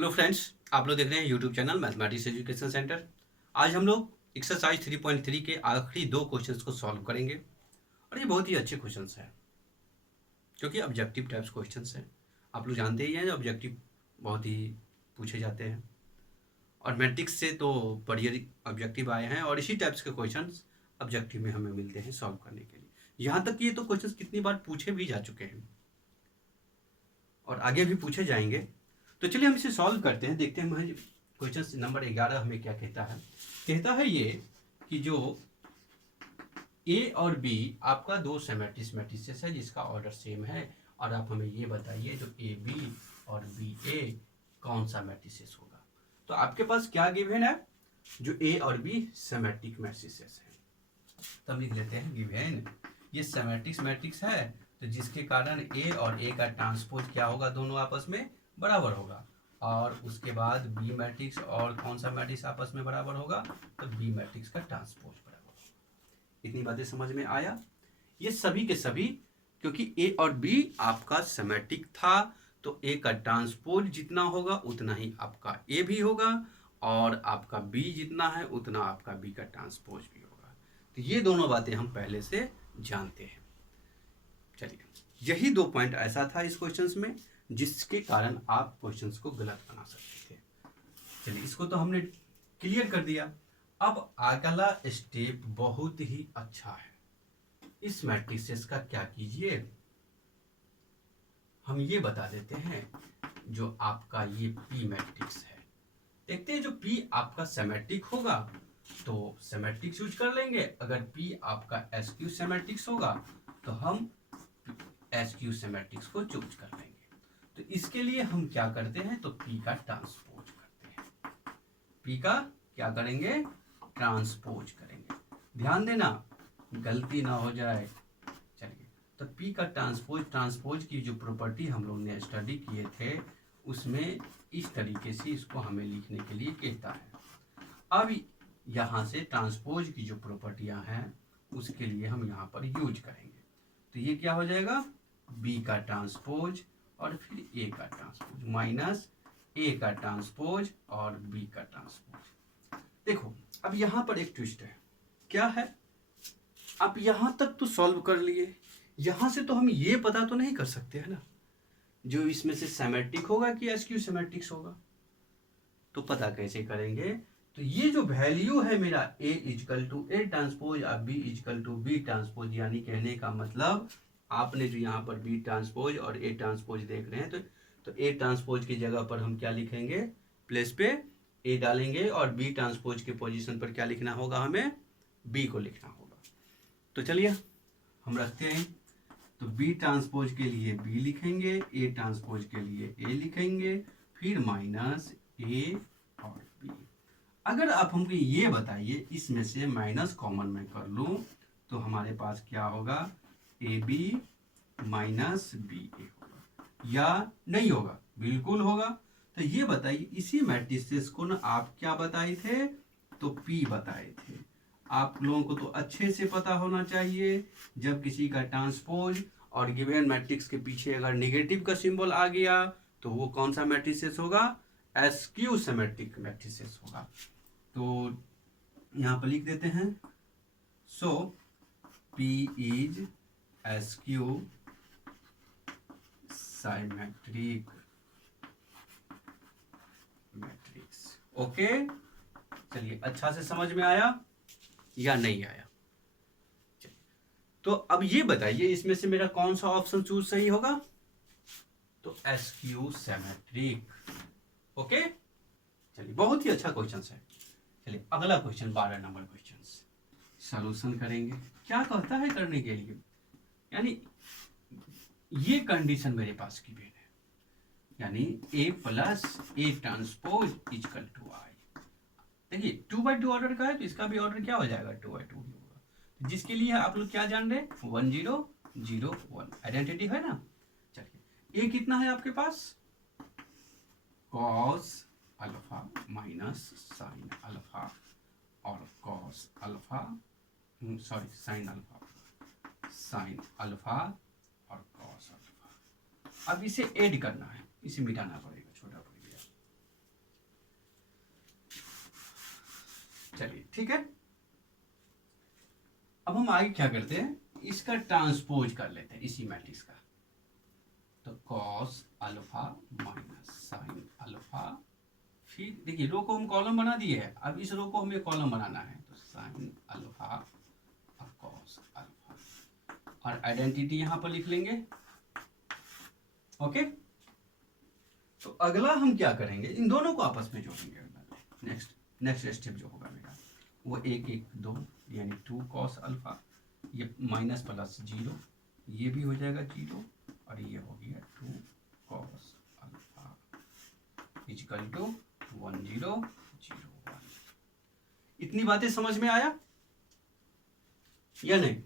Hello friends, आप लोग देख रहे हैं YouTube channel mathematics education centre. आज हम लोग एक्सरसाइज 3.3 के आखिरी दो क्वेश्चंस को सॉल्व करेंगे और ये बहुत ही अच्छे क्वेश्चंस हैं क्योंकि ऑब्जेक्टिव टाइप्स क्वेश्चंस हैं। आप लोग जानते ही हैं ऑब्जेक्टिव बहुत ही पूछे जाते हैं और मैट्रिक्स से तो बढ़िया ऑब्जेक्टिव आए हैं और इसी टाइप्स के क्वेश्चंस ऑब्जेक्टिव में हमें मिलते हैं सॉल्व करने के लिए। यहाँ तक कि ये तो क्वेश्चंस कितनी बार पूछे भी जा चुके हैं और आगे भी पूछे जाएंगे। तो चलिए हम इसे सॉल्व करते हैं, देखते हैं क्वेश्चन नंबर 11 हमें क्या कहता है। कहता है ये कि जो ए और बी आपका दो मैट्रिसेस है जिसका ऑर्डर सेम है और आप हमें ये बताइए जो ए बी और बी ए कौन सा मैट्रिसेस होगा। तो आपके पास क्या गिवन है, जो ए और बी सिमेट्रिक मैट्रिसेस है। तब लिख लेते हैं गिवन ये सिमेट्रिक मैट्रिक्स है तो जिसके कारण ए और ए का ट्रांसपोज क्या होगा, दोनों आपस में बराबर होगा। और उसके बाद बी मैट्रिक्स और कौन सा मैट्रिक्स आपस में बराबर होगा, तो बी मैट्रिक्स का ट्रांसपोज बराबर होगा। इतनी बातें समझ में आया। ये सभी के सभी क्योंकि ए और बी आपका सिमेट्रिक था तो ए का ट्रांसपोज जितना होगा उतना ही आपका ए भी होगा और आपका बी जितना है उतना आपका बी का ट्रांसपोज भी होगा। तो ये दोनों बातें हम पहले से जानते हैं। चलिए, यही दो पॉइंट ऐसा था इस क्वेश्चंस में जिसके कारण आप क्वेश्चंस को गलत बना सकते थे। चलिए, इसको तो हमने क्लियर कर दिया। अब अगला स्टेप बहुत ही अच्छा है। इस मैट्रिसेस का क्या कीजिए, हम ये बता देते हैं जो आपका ये पी मैट्रिक्स है। देखते हैं जो पी आपका सिमेट्रिक होगा तो सिमेट्रिक्स यूज कर लेंगे, अगर पी आपका एसक्यू सिमेट्रिक्स होगा तो हम एसक्यू सिमेट्रिक्स को चूज कर लेंगे। तो इसके लिए हम क्या करते हैं, तो पी का ट्रांसपोज करते हैं। पी का क्या करेंगे, ट्रांसपोज करेंगे। ध्यान देना गलती ना हो जाए। चलिए, तो पी का ट्रांसपोज की जो प्रॉपर्टी हम लोग ने स्टडी किए थे उसमें इस तरीके से इसको हमें लिखने के लिए कहता है। अब यहाँ से ट्रांसपोज की जो प्रॉपर्टियां हैं उसके लिए हम यहाँ पर यूज करेंगे। तो ये क्या हो जाएगा, बी का ट्रांसपोज और फिर ए का ट्रांसपोज माइनस ए का ट्रांसपोज और बी का ट्रांसपोज। देखो अब यहाँ पर एक ट्विस्ट है। क्या है, आप यहाँ तक तो सॉल्व कर लिए, यहाँ से तो हम ये पता तो नहीं कर सकते है ना जो इसमें से सिमेट्रिक होगा कि एसक्यू सिमेट्रिक्स होगा। तो पता कैसे करेंगे, तो ये जो वैल्यू है मेरा A equal to A transpose और B equal to B transpose, यानी कहने का मतलब आपने जो यहाँ पर बी ट्रांसपोज और ए ट्रांसपोज देख रहे हैं तो ए ट्रांसपोज की जगह पर हम क्या लिखेंगे, प्लेस पे ए डालेंगे और बी ट्रांसपोज के पोजीशन पर क्या लिखना होगा, हमें बी को लिखना होगा। तो चलिए हम रखते हैं, तो बी ट्रांसपोज के लिए बी लिखेंगे, ए ट्रांसपोज के लिए ए लिखेंगे, फिर माइनस ए और बी। अगर आप हमको ये बताइए इसमें से माइनस कॉमन में कर लूं तो हमारे पास क्या होगा, ए बी माइनस बी ए होगा या नहीं होगा, बिल्कुल होगा। तो ये बताइए इसी मैट्रिसेस को ना आप क्या बताए थे, तो पी बताए थे। आप लोगों को तो अच्छे से पता होना चाहिए जब किसी का ट्रांसपोज और गिवन मैट्रिक्स के पीछे अगर नेगेटिव का सिंबल आ गया तो वो कौन सा मैट्रिसेस होगा, एसक्यू सिमेट्रिक मैट्रिसेस होगा। तो यहाँ पर लिख देते हैं, so P is skew symmetric matrix. Okay, चलिए अच्छा से समझ में आया या नहीं आया। तो अब ये बताइए इसमें से मेरा कौन सा ऑप्शन चूज सही होगा, तो एसक्यू सिमेट्रिक। ओके, चलिए बहुत ही अच्छा क्वेश्चन है। चलिए अगला क्वेश्चन 12 नंबर क्वेश्चन सॉल्यूशन करेंगे। क्या कहता है करने के लिए, यानी ये कंडीशन मेरे पास की बेन है, यानी A plus A transpose equal to I. देखिए 2/2 ऑर्डर का है तो इसका भी ऑर्डर क्या हो जाएगा, 2/2 होगा। जिसके लिए आप लोग क्या जान रहे, 1 0 0 1 आइडेंटिटी है ना। चलिए ए कितना है आपके पास, cos alpha minus sine alpha और कॉस अल्फा साइन अल्फा और कॉस अल्फा। अब इसे ऐड करना है, इसे मिटाना पड़ेगा, छोटा पड़ गया। ठीक है, अब हम आगे क्या करते हैं, इसका ट्रांसपोज कर लेते हैं इसी मैट्रिक्स का। तो cos alpha minus sine alpha, फिर देखिए रो को हम कॉलम बना दिए हैं, अब इस रो को हमें कॉलम बनाना है, तो साइन अल्फा और कॉस अल्फा, और आइडेंटिटी यहां पर लिख लेंगे। ओके, तो अगला हम क्या करेंगे, इन दोनों को आपस में जोड़ेंगे। नेक्स्ट स्टेप जो होगा मेरा वो 1 1 2 यानी 2 कॉस अल्फा, ये माइनस प्लस 0, ये भी हो जाएगा 0, और ये हो गया 2 कॉस अल्फा इक्वल टू 1 0 0 1। इतनी बातें समझ में आया या नहीं?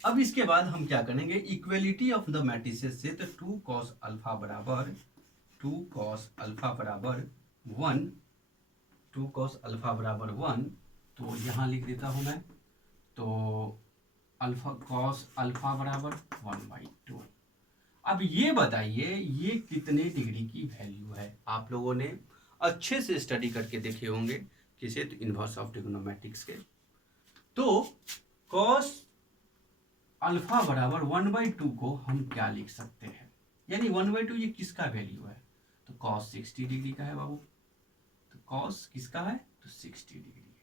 अब इसके बाद हम क्या करेंगे, इक्वलिटी ऑफ द मैट्रिसेस से, तो 2 कॉस अल्फा बराबर 2 कॉस अल्फा बराबर 1, 2 कॉस अल्फा बराबर 1, तो यहाँ लिख देता हूँ मैं, तो अल्फा कॉस अल्फा बराबर 1/2। अब ये बताइए ये कितने डिग्री की वैल्यू है? आप लोगों ने अच्छे से स्टडी करके देखे होंगे किसे, तो इनवर्स ऑफ ट्रिग्नोमेट्रिक्स के। तो कॉस अल्फा बराबर 1/2 को हम क्या लिख सकते हैं, यानी 1/2 ये किसका वैल्यू है, तो कॉस 60 डिग्री का है बाबू। तो कॉस किसका है, तो 60 डिग्री है,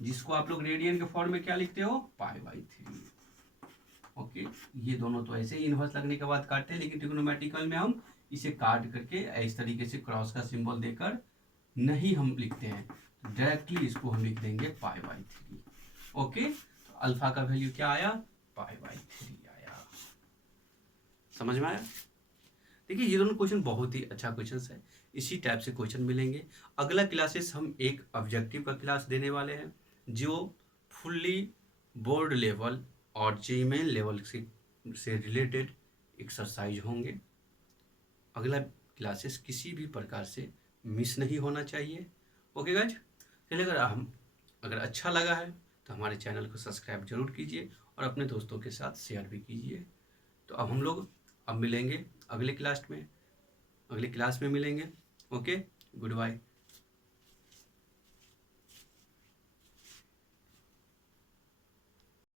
जिसको आप लोग रेडियन के फॉर्म में क्या लिखते हो, π/3। ओके, ये दोनों तो ऐसे ही इनवर्स लगने के बाद काटते हैं, लेकिन ट्रिग्नोमेट्रिकल में हम इसे काट करके इस तरीके से क्रॉस का सिंबल देकर नहीं हम लिखते हैं, डायरेक्टली इसको हम लिख देंगे π/3। ओके, तो अल्फा का वैल्यू क्या आया, π/3 आया। समझ में आया? देखिए ये दोनों क्वेश्चन बहुत ही अच्छा क्वेश्चन है, इसी टाइप से क्वेश्चन मिलेंगे। अगला क्लासेस हम एक ऑब्जेक्टिव का क्लास देने वाले हैं, जो फुल्ली बोर्ड लेवल और जेईई लेवल से रिलेटेड एक्सरसाइज होंगे। अगला क्लासेस किसी भी प्रकार से मिस नहीं होना चाहिए। ओके गाइज, चलिए अगर अच्छा लगा है तो हमारे चैनल को सब्सक्राइब जरूर कीजिए और अपने दोस्तों के साथ शेयर भी कीजिए। तो अब हम लोग मिलेंगे अगले क्लास में मिलेंगे। Okay, good bye.